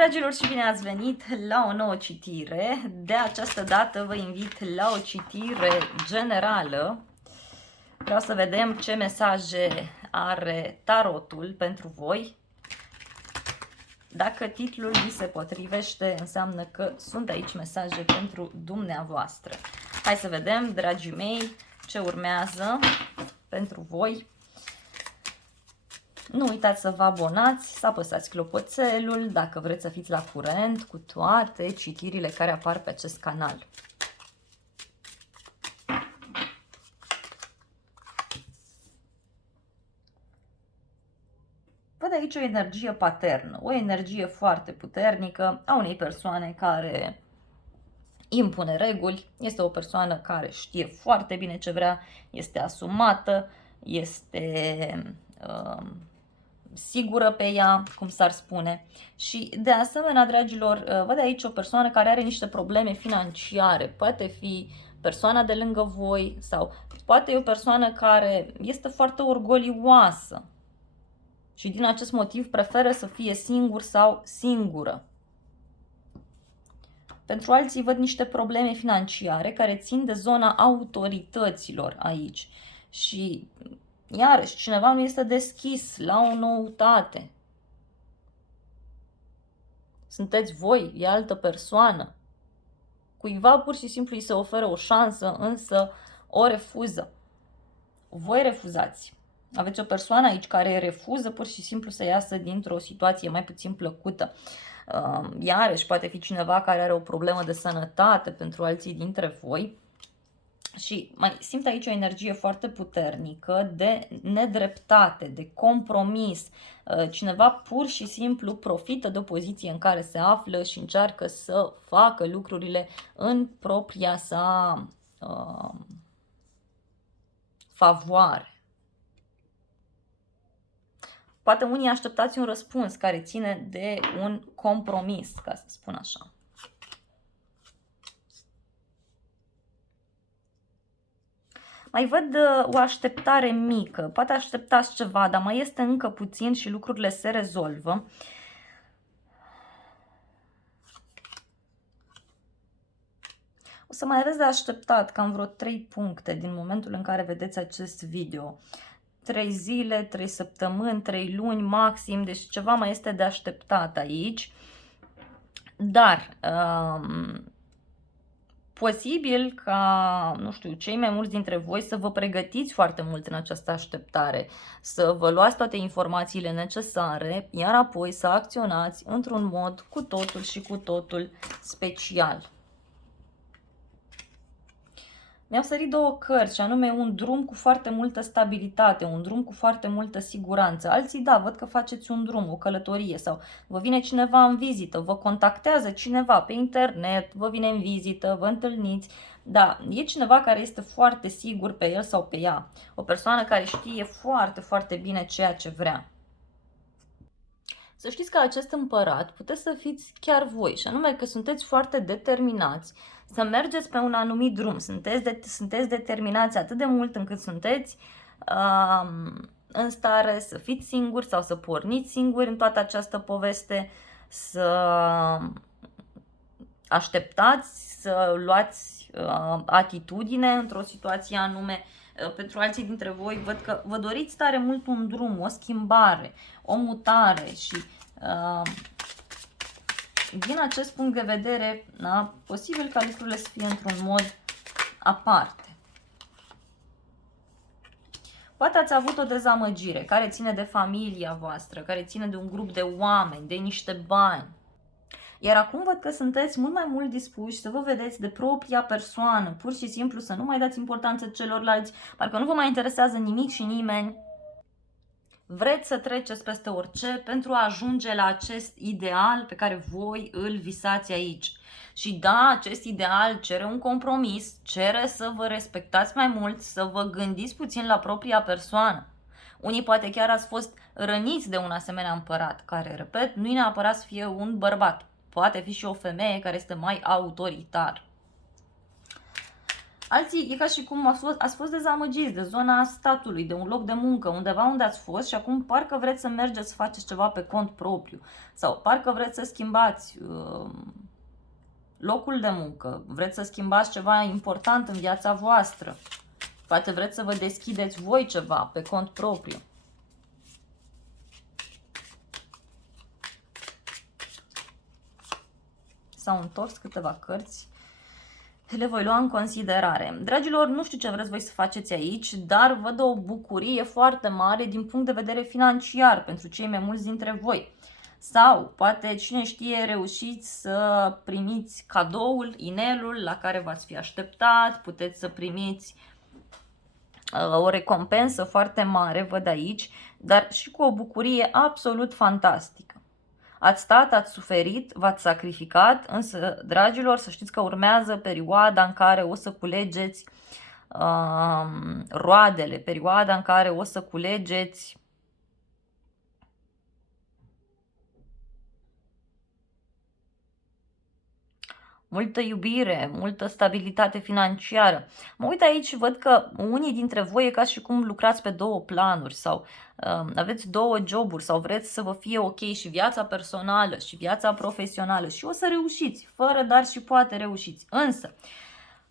dragilor, și bine ați venit la o nouă citire. De această dată vă invit la o citire generală. Vreau să vedem ce mesaje are tarotul pentru voi. Dacă titlul vi se potrivește, înseamnă că sunt aici mesaje pentru dumneavoastră. Hai să vedem, dragii mei, ce urmează pentru voi. Nu uitați să vă abonați, să apăsați clopoțelul dacă vreți să fiți la curent cu toate citirile care apar pe acest canal. Văd aici o energie paternă, o energie foarte puternică a unei persoane care impune reguli, este o persoană care știe foarte bine ce vrea, este asumată, este sigură pe ea, cum s-ar spune. Și de asemenea, dragilor, văd aici o persoană care are niște probleme financiare. Poate fi persoana de lângă voi sau poate e o persoană care este foarte orgolioasă și din acest motiv preferă să fie singur sau singură. Pentru alții văd niște probleme financiare care țin de zona autorităților aici. Și iarăși, cineva nu este deschis la o noutate. Sunteți voi, e altă persoană. Cuiva pur și simplu îi se oferă o șansă, însă o refuză. Voi refuzați. Aveți o persoană aici care refuză pur și simplu să iasă dintr-o situație mai puțin plăcută. Iarăși, poate fi cineva care are o problemă de sănătate pentru alții dintre voi. Și mai simt aici o energie foarte puternică de nedreptate, de compromis. Cineva pur și simplu profită de o poziție în care se află și încearcă să facă lucrurile în propria sa favoare. Poate unii așteptați un răspuns care ține de un compromis, ca să spun așa. Mai văd o așteptare mică, poate așteptați ceva, dar mai este încă puțin și lucrurile se rezolvă. O să mai aveți de așteptat cam vreo 3 puncte din momentul în care vedeți acest video. 3 zile, 3 săptămâni, 3 luni maxim, deci ceva mai este de așteptat aici. Dar posibil ca, nu știu, cei mai mulți dintre voi să vă pregătiți foarte mult în această așteptare, să vă luați toate informațiile necesare, iar apoi să acționați într-un mod cu totul și cu totul special. Mi-au sărit 2 cărți, și anume un drum cu foarte multă stabilitate, un drum cu foarte multă siguranță. Alții, da, văd că faceți un drum, o călătorie sau vă vine cineva în vizită, vă contactează cineva pe internet, vă vine în vizită, vă întâlniți. Da, e cineva care este foarte sigur pe el sau pe ea. O persoană care știe foarte, foarte bine ceea ce vrea. Să știți că acest împărat puteți să fiți chiar voi, și anume că sunteți foarte determinați să mergeți pe un anumit drum. Sunteți determinați atât de mult încât sunteți în stare să fiți singuri sau să porniți singuri în toată această poveste, să așteptați, să luați atitudine într-o situație anume. Pentru alții dintre voi văd că vă doriți tare mult un drum, o schimbare, o mutare și din acest punct de vedere, da, posibil ca lucrurile să fie într-un mod aparte. Poate ați avut o dezamăgire care ține de familia voastră, care ține de un grup de oameni, de niște bani. Iar acum văd că sunteți mult mai mult dispuși să vă vedeți de propria persoană, pur și simplu să nu mai dați importanță celorlalți, parcă nu vă mai interesează nimic și nimeni. Vreți să treceți peste orice pentru a ajunge la acest ideal pe care voi îl visați aici. Și da, acest ideal cere un compromis, cere să vă respectați mai mult, să vă gândiți puțin la propria persoană. Unii poate chiar ați fost răniți de un asemenea împărat, care, repet, nu-i neapărat să fie un bărbat. Poate fi și o femeie care este mai autoritar. Alții e ca și cum ați fost dezamăgiți de zona statului, de un loc de muncă, undeva unde ați fost și acum parcă vreți să mergeți să faceți ceva pe cont propriu sau parcă vreți să schimbați locul de muncă, vreți să schimbați ceva important în viața voastră, poate vreți să vă deschideți voi ceva pe cont propriu. S-au întors câteva cărți. Le voi lua în considerare. Dragilor, nu știu ce vreți voi să faceți aici, dar văd o bucurie foarte mare din punct de vedere financiar pentru cei mai mulți dintre voi. Sau, poate, cine știe, reușiți să primiți cadoul, inelul la care v-ați fi așteptat, puteți să primiți o recompensă foarte mare, văd aici, dar și cu o bucurie absolut fantastică. Ați stat, ați suferit, v-ați sacrificat, însă, dragilor, să știți că urmează perioada în care o să culegeți roadele, perioada în care o să culegeți multă iubire, multă stabilitate financiară. Mă uit aici și văd că unii dintre voi e ca și cum lucrați pe două planuri sau aveți două joburi sau vreți să vă fie ok și viața personală și viața profesională și o să reușiți, fără dar și poate reușiți. Însă,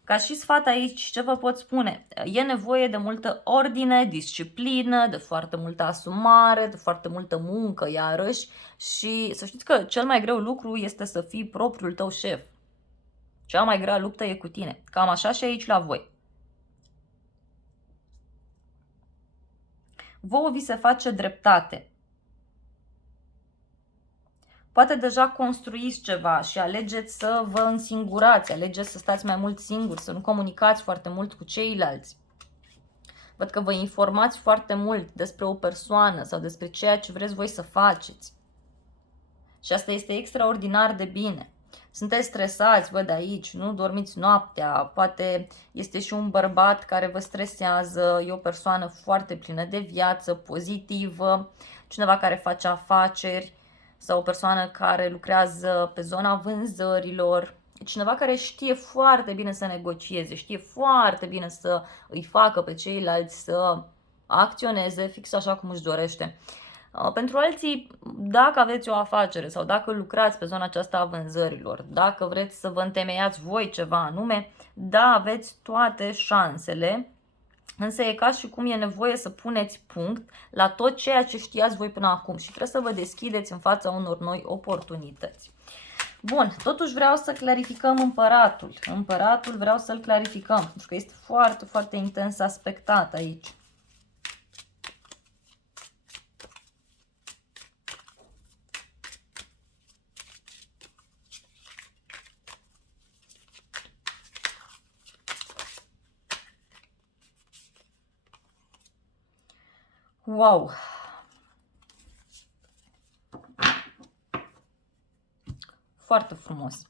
ca și sfat aici, ce vă pot spune? E nevoie de multă ordine, disciplină, de foarte multă asumare, de foarte multă muncă, iarăși, și să știți că cel mai greu lucru este să fii propriul tău șef. Cea mai grea luptă e cu tine. Cam așa și aici la voi. Vouă vi se face dreptate. Poate deja construiți ceva și alegeți să vă însingurați, alegeți să stați mai mult singuri, să nu comunicați foarte mult cu ceilalți. Văd că vă informați foarte mult despre o persoană sau despre ceea ce vreți voi să faceți. Și asta este extraordinar de bine. Sunteți stresați, văd aici, nu dormiți noaptea, poate este și un bărbat care vă stresează, e o persoană foarte plină de viață, pozitivă, cineva care face afaceri sau o persoană care lucrează pe zona vânzărilor, cineva care știe foarte bine să negocieze, știe foarte bine să îi facă pe ceilalți să acționeze fix așa cum își dorește. Pentru alții, dacă aveți o afacere sau dacă lucrați pe zona aceasta a vânzărilor, dacă vreți să vă întemeiați voi ceva anume, da, aveți toate șansele, însă e ca și cum e nevoie să puneți punct la tot ceea ce știați voi până acum și trebuie să vă deschideți în fața unor noi oportunități. Bun, totuși vreau să clarificăm împăratul. Împăratul vreau să-l clarificăm, pentru că este foarte, foarte intens aspectat aici. Wow! Foarte frumos.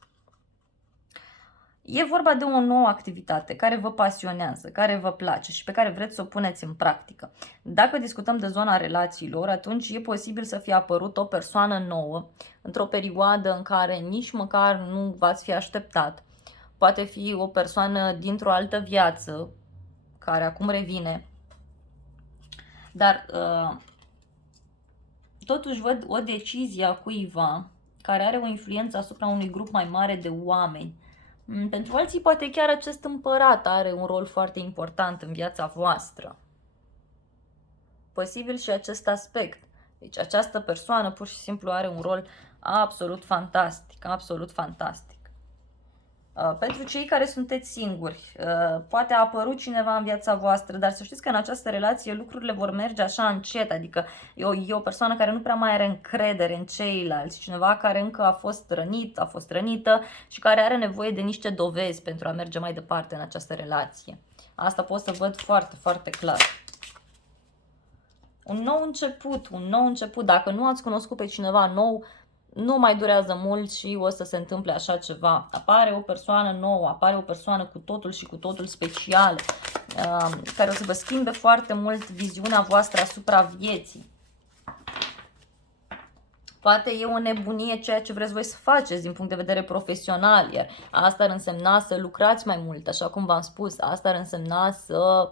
E vorba de o nouă activitate care vă pasionează, care vă place și pe care vreți să o puneți în practică. Dacă discutăm de zona relațiilor, atunci e posibil să fie apărut o persoană nouă într-o perioadă în care nici măcar nu v-ați fi așteptat. Poate fi o persoană dintr-o altă viață care acum revine. Dar totuși văd o decizie a cuiva care are o influență asupra unui grup mai mare de oameni. Pentru alții poate chiar acest împărat are un rol foarte important în viața voastră. Posibil și acest aspect. Deci această persoană pur și simplu are un rol absolut fantastic, absolut fantastic. Pentru cei care sunteți singuri, poate a apărut cineva în viața voastră, dar să știți că în această relație lucrurile vor merge așa încet, adică e o persoană care nu prea mai are încredere în ceilalți, cineva care încă a fost rănit, a fost rănită și care are nevoie de niște dovezi pentru a merge mai departe în această relație. Asta pot să văd foarte, foarte clar. Un nou început, dacă nu ați cunoscut pe cineva nou, nu mai durează mult și o să se întâmple așa ceva. Apare o persoană nouă, apare o persoană cu totul și cu totul specială, care o să vă schimbe foarte mult viziunea voastră asupra vieții. Poate e o nebunie ceea ce vreți voi să faceți din punct de vedere profesional, iar asta ar însemna să lucrați mai mult, așa cum v-am spus, asta ar însemna să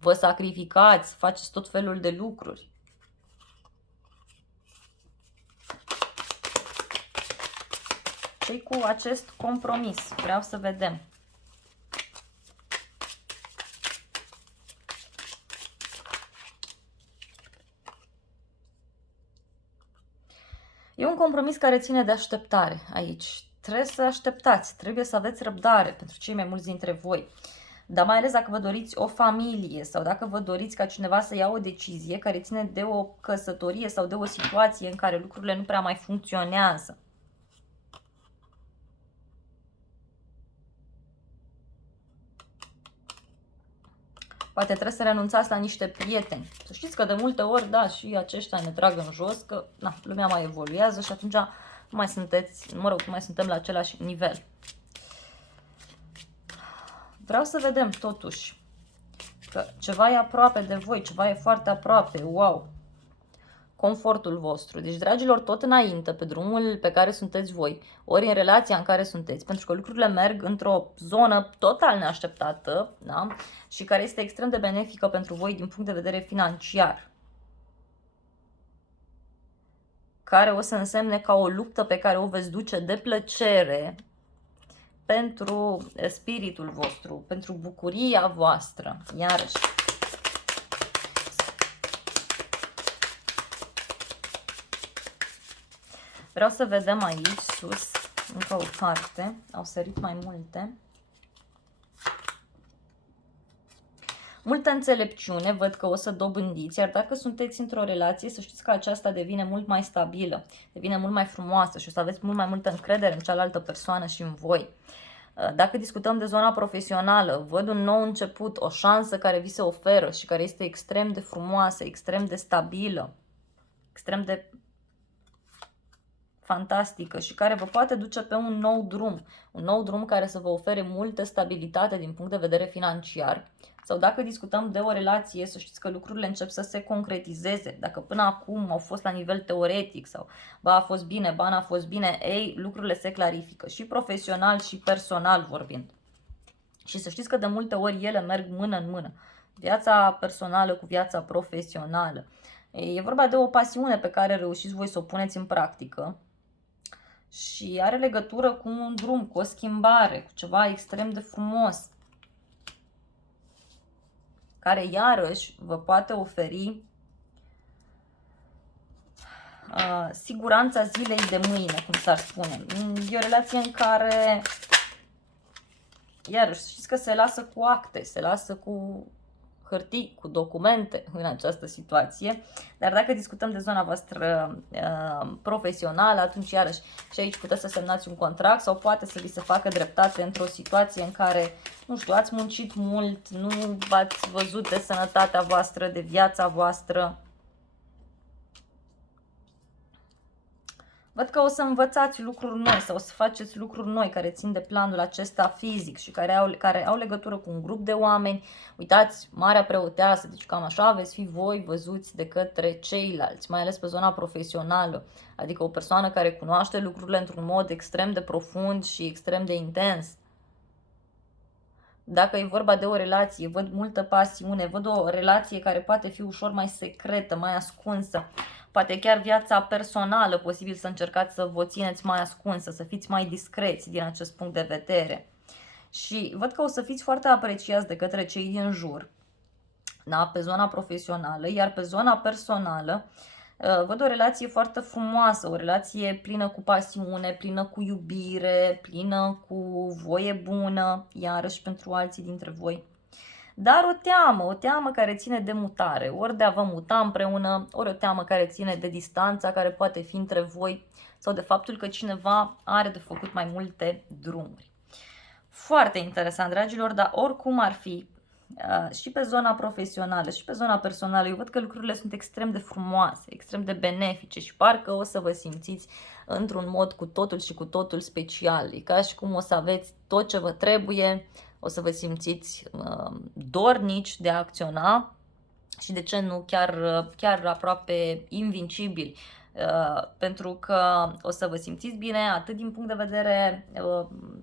vă sacrificați, să faceți tot felul de lucruri. Ce-i cu acest compromis? Vreau să vedem. E un compromis care ține de așteptare aici. Trebuie să așteptați, trebuie să aveți răbdare pentru cei mai mulți dintre voi. Dar mai ales dacă vă doriți o familie sau dacă vă doriți ca cineva să ia o decizie care ține de o căsătorie sau de o situație în care lucrurile nu prea mai funcționează. Poate trebuie să renunțați la niște prieteni. Să știți că de multe ori, da, și aceștia ne trag în jos, că na, lumea mai evoluează și atunci nu mai sunteți, mă rog, nu mai suntem la același nivel. Vreau să vedem totuși că ceva e aproape de voi, ceva e foarte aproape, wow! Confortul vostru. Deci, dragilor, tot înainte, pe drumul pe care sunteți voi, ori în relația în care sunteți, pentru că lucrurile merg într-o zonă total neașteptată, da? Și care este extrem de benefică pentru voi din punct de vedere financiar. Care o să însemne ca o luptă pe care o veți duce de plăcere pentru spiritul vostru, pentru bucuria voastră, iarăși. Vreau să vedem aici, sus, încă o carte. Au sărit mai multe. Multă înțelepciune, văd că o să dobândiți, iar dacă sunteți într-o relație, să știți că aceasta devine mult mai stabilă, devine mult mai frumoasă și o să aveți mult mai multă încredere în cealaltă persoană și în voi. Dacă discutăm de zona profesională, văd un nou început, o șansă care vi se oferă și care este extrem de frumoasă, extrem de stabilă, extrem de fantastică și care vă poate duce pe un nou drum care să vă ofere multă stabilitate din punct de vedere financiar. Sau dacă discutăm de o relație, să știți că lucrurile încep să se concretizeze. Dacă până acum au fost la nivel teoretic sau ba a fost bine, ba n-a fost bine, ei, lucrurile se clarifică și profesional și personal vorbind. Și să știți că de multe ori ele merg mână în mână. Viața personală cu viața profesională. E vorba de o pasiune pe care reușiți voi să o puneți în practică. Și are legătură cu un drum, cu o schimbare, cu ceva extrem de frumos, care iarăși vă poate oferi siguranța zilei de mâine, cum s-ar spune. E o relație în care, iarăși, știți că se lasă cu acte, se lasă cu hârtii, cu documente în această situație, dar dacă discutăm de zona voastră profesională, atunci iarăși și aici puteți să semnați un contract sau poate să vi se facă dreptate într-o situație în care, nu știu, ați muncit mult, nu v-ați văzut de sănătatea voastră, de viața voastră. Văd că o să învățați lucruri noi sau o să faceți lucruri noi care țin de planul acesta fizic și care au legătură cu un grup de oameni. Uitați, Marea Preoteasă, deci cam așa veți fi voi văzuți de către ceilalți, mai ales pe zona profesională. Adică o persoană care cunoaște lucrurile într-un mod extrem de profund și extrem de intens. Dacă e vorba de o relație, văd multă pasiune, văd o relație care poate fi ușor mai secretă, mai ascunsă. Poate chiar viața personală, posibil să încercați să vă țineți mai ascunsă, să fiți mai discreți din acest punct de vedere. Și văd că o să fiți foarte apreciați de către cei din jur, da, pe zona profesională, iar pe zona personală văd o relație foarte frumoasă, o relație plină cu pasiune, plină cu iubire, plină cu voie bună, iarăși pentru alții dintre voi. Dar o teamă care ține de mutare, ori de a vă muta împreună, ori o teamă care ține de distanța care poate fi între voi sau de faptul că cineva are de făcut mai multe drumuri. Foarte interesant, dragilor, dar oricum ar fi, și pe zona profesională și pe zona personală, eu văd că lucrurile sunt extrem de frumoase, extrem de benefice și parcă o să vă simțiți într-un mod cu totul și cu totul special. E ca și cum o să aveți tot ce vă trebuie, o să vă simțiți dornici de a acționa și de ce nu chiar aproape invincibili pentru că o să vă simțiți bine atât din punct de vedere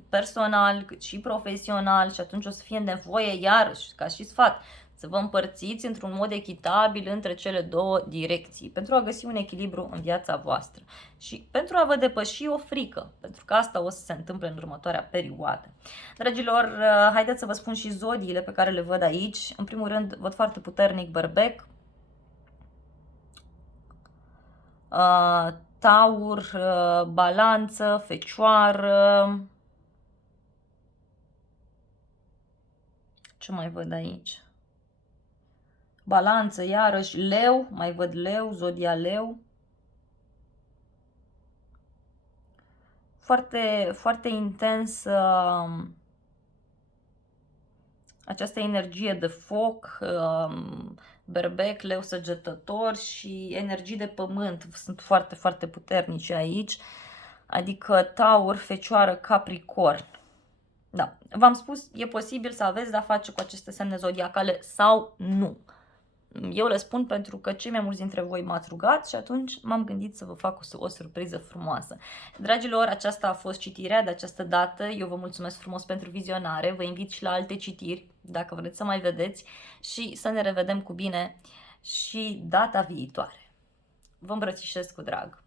personal cât și profesional și atunci o să fie nevoie iarăși, ca și sfat, să vă împărțiți într-un mod echitabil între cele două direcții pentru a găsi un echilibru în viața voastră și pentru a vă depăși o frică, pentru că asta o să se întâmple în următoarea perioadă. Dragilor, haideți să vă spun și zodiile pe care le văd aici. În primul rând, văd foarte puternic Berbec, Taur, Balanță, Fecioară. Ce mai văd aici? Balanță, iarăși, Leu, mai văd Leu, zodia Leu. Foarte, foarte intens această energie de foc, Berbec, Leu, Săgetător și energii de pământ sunt foarte, foarte puternice aici, adică Taur, Fecioară, Capricorn. Da, v-am spus, e posibil să aveți de-a face cu aceste semne zodiacale sau nu. Eu le spun pentru că cei mai mulți dintre voi m-ați rugat și atunci m-am gândit să vă fac o surpriză frumoasă. Dragilor, aceasta a fost citirea de această dată. Eu vă mulțumesc frumos pentru vizionare. Vă invit și la alte citiri, dacă vreți să mai vedeți, și să ne revedem cu bine și data viitoare. Vă îmbrățișez cu drag.